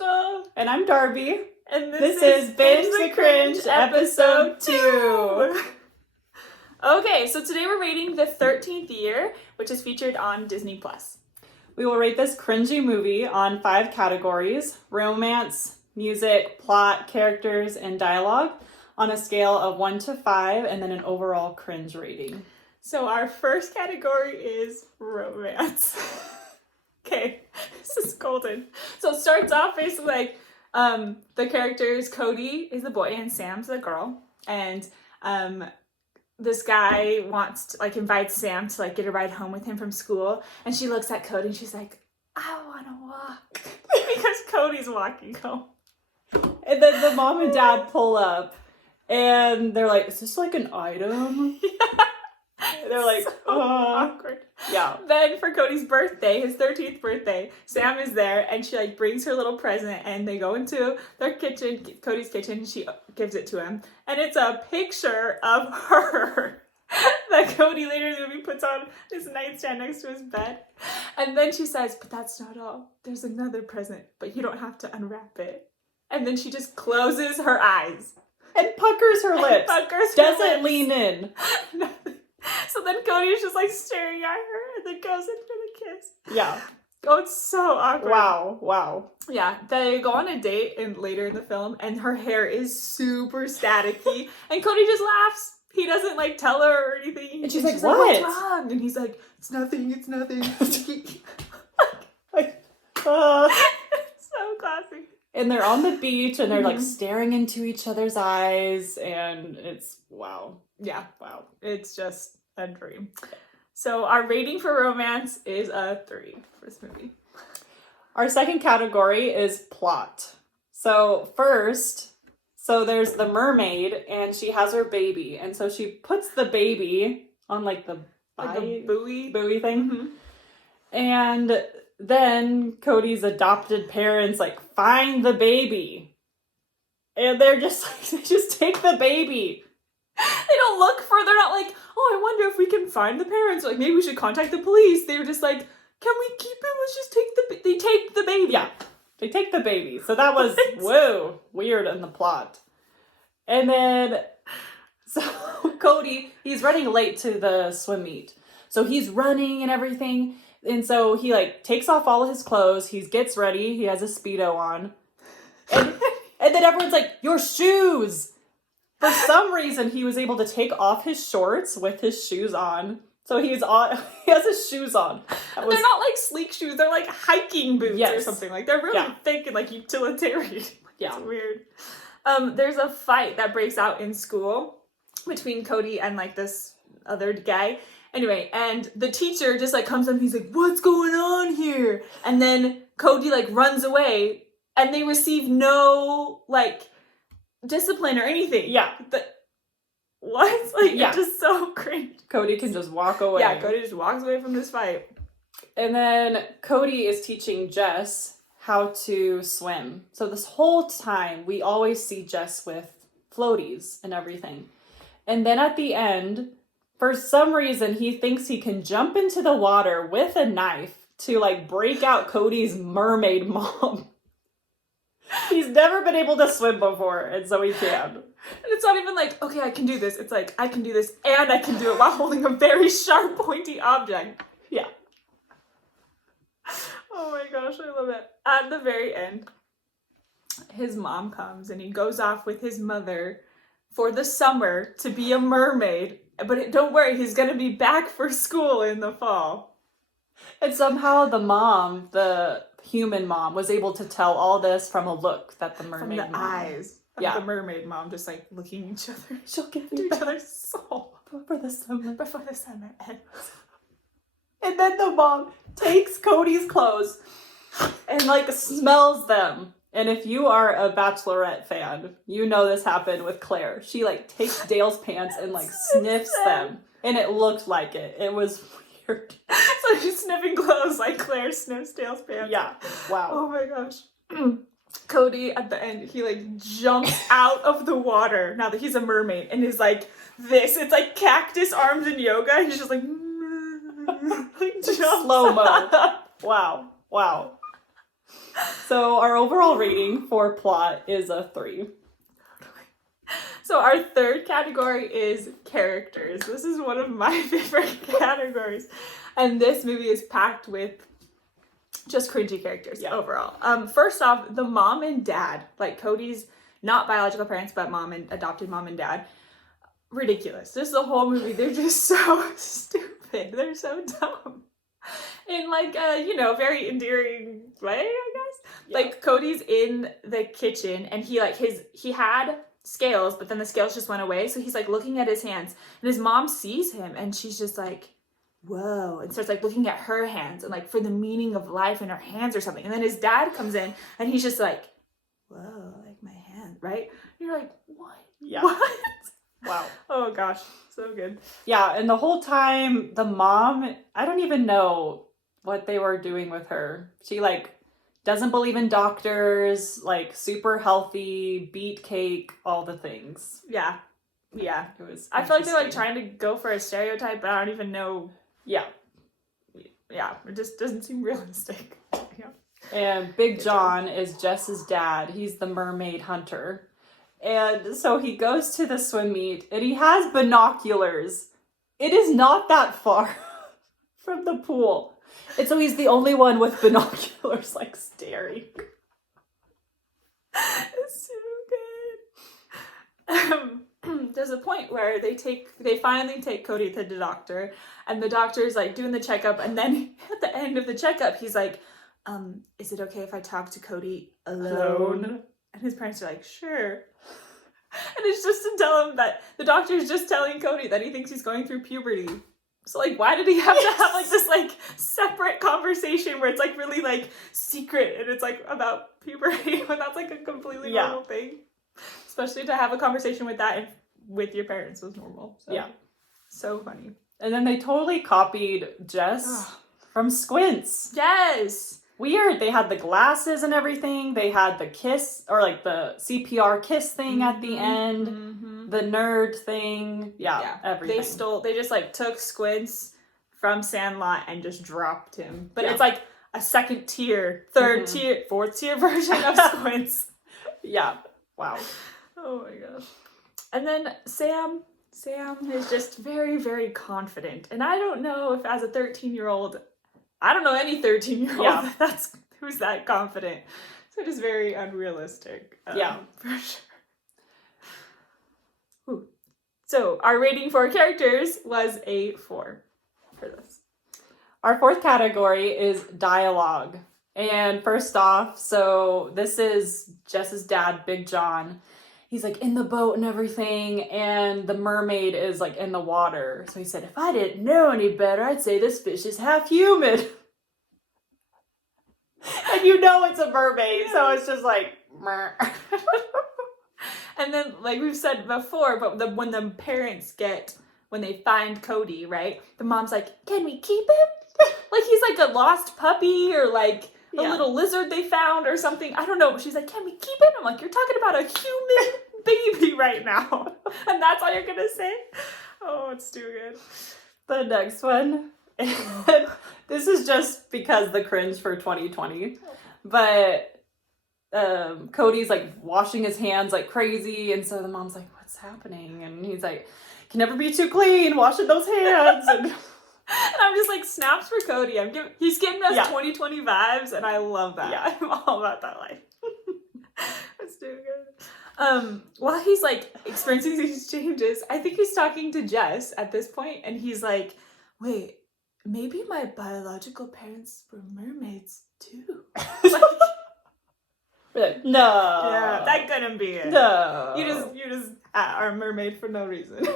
Crystal. And I'm Darby. And this is Binge the Cringe episode 2. Okay, so today we're rating The 13th Year, which is featured on Disney+. We will rate this cringy movie on 5 categories: romance, music, plot, characters, and dialogue, on a scale of 1 to 5, and then an overall cringe rating. So our first category is romance. Okay, this is golden. So it starts off basically like the characters, Cody is the boy and Sam's the girl, and this guy wants to invites Sam to get a ride home with him from school, and she looks at Cody and she's like, I want to walk because Cody's walking home. And then the mom and dad pull up and they're like, is this like an item? Yeah. They're like, so awkward. Yeah. Then for Cody's birthday, his 13th birthday, Sam is there and she brings her little present and they go into their kitchen, Cody's kitchen, and she gives it to him. And it's a picture of her that Cody later in the movie puts on his nightstand next to his bed. And then she says, but that's not all. There's another present, but you don't have to unwrap it. And then she just closes her eyes. And puckers her lips. Doesn't lean in. So then Cody's just staring at her and then goes in for the kiss. Yeah. Oh, it's so awkward. Wow. Yeah, they go on a date later in the film and her hair is super staticky and Cody just laughs. He doesn't tell her or anything. And she's like, what? What's wrong? And he's like, it's nothing. So classy. And they're on the beach and they're staring into each other's eyes, and it's wow. Yeah, wow. It's just a dream. So our rating for romance is a 3 for this movie. Our second category is plot. So there's the mermaid and she has her baby, and so she puts the baby on the buoy thing. Mm-hmm. And then Cody's adopted parents find the baby. And they're just they just take the baby. They don't look for, they're not oh, I wonder if we can find the parents. Maybe we should contact the police. They're just can we keep it? Let's just take they take the baby. Yeah, they take the baby. So that was, whoa, weird in the plot. And then, so Cody, he's running late to the swim meet. So he's running and everything. And so he takes off all of his clothes. He gets ready. He has a Speedo on. And then everyone's like, your shoes! For some reason, he was able to take off his shorts with his shoes on. So he has his shoes on. They're not sleek shoes. They're hiking boots or something. They're really thick and utilitarian. Yeah. It's weird. There's a fight that breaks out in school between Cody and this other guy. Anyway, and the teacher just comes up and he's like, what's going on here? And then Cody runs away and they receive no discipline or anything. Yeah. What? It's just so cringe. Cody can just walk away. Yeah, Cody just walks away from this fight. And then Cody is teaching Jess how to swim. So this whole time, we always see Jess with floaties and everything. And then at the end, for some reason, he thinks he can jump into the water with a knife to break out Cody's mermaid mom. He's never been able to swim before, and so he can. And it's not even okay, I can do this. It's I can do this and I can do it while holding a very sharp, pointy object. Yeah. Oh my gosh, I love it. At the very end, his mom comes and he goes off with his mother for the summer to be a mermaid. But don't worry, he's going to be back for school in the fall. And somehow the human mom, was able to tell all this from a look that the mermaid mom. From the eyes of the mermaid mom, just looking at each other. She'll give to each other's soul. Before the summer ends. And then the mom takes Cody's clothes and smells them. And if you are a Bachelorette fan, you know this happened with Claire. She takes Dale's pants and sniffs them. And it looked like it. It was weird. So she's sniffing clothes like Claire sniffs Dale's pants. Yeah. Wow. Oh my gosh. Cody, at the end, he jumps out of the water now that he's a mermaid and is this. It's cactus arms in yoga. He's just slow-mo. Wow. So our overall rating for plot is a 3. So our third category is characters. This is one of my favorite categories. And this movie is packed with just cringy characters overall. First off, the mom and dad, like Cody's not biological parents, but adopted mom and dad. Ridiculous. This is the whole movie. They're just so stupid. They're so dumb. In like a, very endearing way, I guess. Yeah. Like Cody's in the kitchen and he had scales, but then the scales just went away. So he's like looking at his hands and his mom sees him and she's just like, whoa, and starts like looking at her hands and like for the meaning of life in her hands or something. And then his dad comes in and he's just like, whoa, like my hand, right? And you're like, what? Yeah. What? Wow. Oh gosh, so good. Yeah, and the whole time the mom, I don't even know what they were doing with her. She like doesn't believe in doctors, like super healthy, beet cake, all the things. Yeah. It was. I feel like they're like trying to go for a stereotype, but I don't even know. Yeah, it just doesn't seem realistic. Yeah. And Big John is Jess's dad. He's the mermaid hunter. And so he goes to the swim meet and he has binoculars. It is not that far from the pool. And so he's the only one with binoculars, like staring. It's so good. There's a point where they finally take Cody to the doctor, and the doctor's like doing the checkup, and then at the end of the checkup, he's like, is it okay if I talk to Cody alone? And his parents are like, sure. And it's just to tell him that the doctor's just telling Cody that he thinks he's going through puberty. So, like, why did he have to have, like, this, like, separate conversation where it's, like, really, like, secret and it's, like, about puberty when that's, like, a completely normal thing? Especially to have a conversation with that with your parents was normal. So. Yeah. So funny. And then they totally copied Jess from Squints. Yes! Weird. They had the glasses and everything. They had the kiss, or like the CPR kiss thing at the end. Mm-hmm. The nerd thing. Yeah, everything. They just like took Squints from Sandlot and just dropped him. But it's like a second tier, third tier, fourth tier version of Squints. Yeah. Wow. Oh my gosh. And then Sam is just very, very confident. And I don't know if as a 13-year-old, I don't know any 13-year-old who's that confident. So it is very unrealistic. For sure. Ooh. So our rating for characters was a 4 for this. Our fourth category is dialogue. And first off, so this is Jess's dad, Big John. He's like in the boat and everything, and the mermaid is like in the water. So he said, if I didn't know any better, I'd say this fish is half human. And it's a mermaid, so it's just like, And then, like we've said before, but when the parents when they find Cody, right? The mom's like, can we keep him? Like he's like a lost puppy or like a little lizard they found or something. I don't know. But she's like, can we keep him? I'm like, you're talking about a human baby right now. And that's all you're going to say? Oh, it's too good. The next one. This is just because the cringe for 2020. But Cody's like washing his hands like crazy. And so the mom's like, what's happening? And he's like, can never be too clean. Washing those hands. And I'm just like, snaps for Cody. He's giving us 2020 vibes, and I love that. Yeah. I'm all about that life. That's too good. While he's like experiencing these changes, I think he's talking to Jess at this point, and he's like, wait, maybe my biological parents were mermaids too. Like, no. Yeah, that couldn't be it. No. You just are a mermaid for no reason.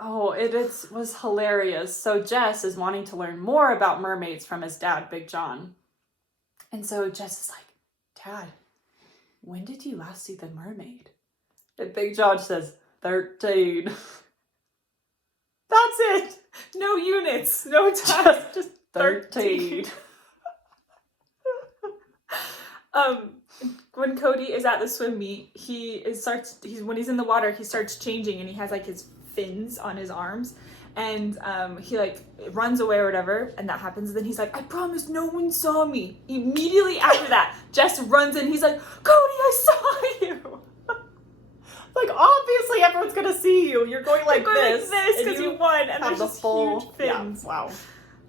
Oh, it was hilarious. So Jess is wanting to learn more about mermaids from his dad, Big John. And so Jess is like, Dad, when did you last see the mermaid? And Big John says, 13. That's it. No units, no time, just 13. When Cody is at the swim meet, when he's in the water, he starts changing and he has like his fins on his arms, and he like runs away or whatever, and that happens. And then he's like, I promise no one saw me. Immediately after that, Jess runs in. He's like, Cody, I saw you. Like, obviously everyone's gonna see you. You're going like this because you won, and there's just huge fins. Yeah, wow.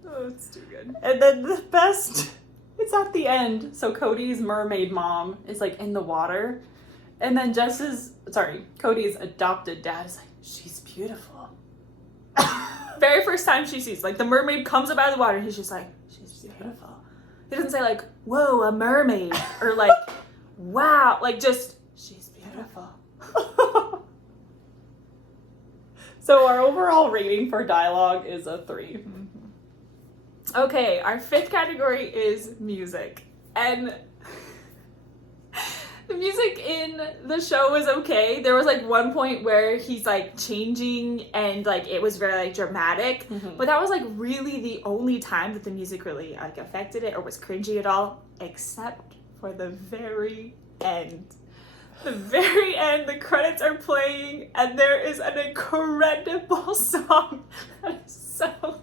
Oh, it's too good. And then the best, it's at the end. So Cody's mermaid mom is like in the water, and then Cody's adopted dad is like, she's beautiful. Very first time she sees, like, the mermaid comes up out of the water, he's just like, she's beautiful. He doesn't say like, whoa, a mermaid, or like, wow, like just, she's beautiful. So our overall rating for dialogue is a 3. Okay, our 5th category is music. And the music in the show was okay. There was like one point where he's like changing and like it was very like dramatic. But that was like really the only time that the music really like affected it or was cringy at all, except for the very end. The very end, the credits are playing, and there is an incredible song that is so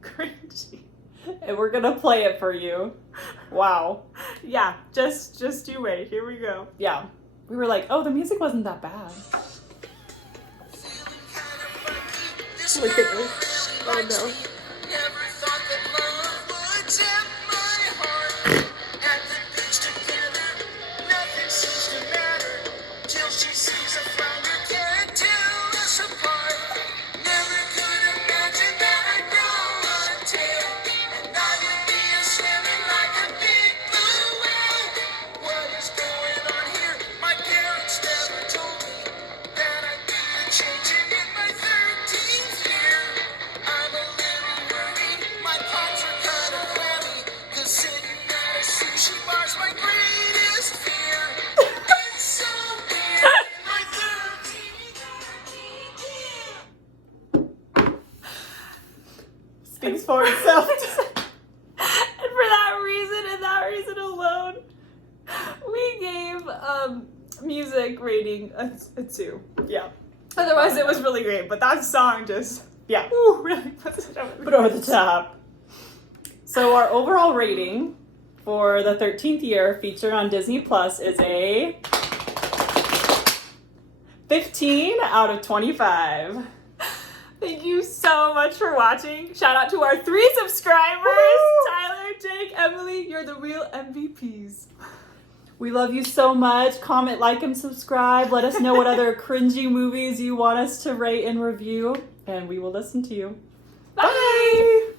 cringy. And we're gonna play it for you. Wow. Yeah, just you wait. Here we go. Yeah. We were like, oh, the music wasn't that bad. Look at this. Oh no. Speaks for itself. And for that reason and that reason alone, we gave music rating a 2. Yeah. Otherwise, it was really great, but that song just really puts it over the top. So our overall rating for the 13th Year feature on Disney Plus is a 15 out of 25. Thank you so much for watching. Shout out to our 3 subscribers. Woo! Tyler, Jake, Emily, you're the real MVPs. We love you so much. Comment, like, and subscribe. Let us know what other cringy movies you want us to rate and review, and we will listen to you. Bye!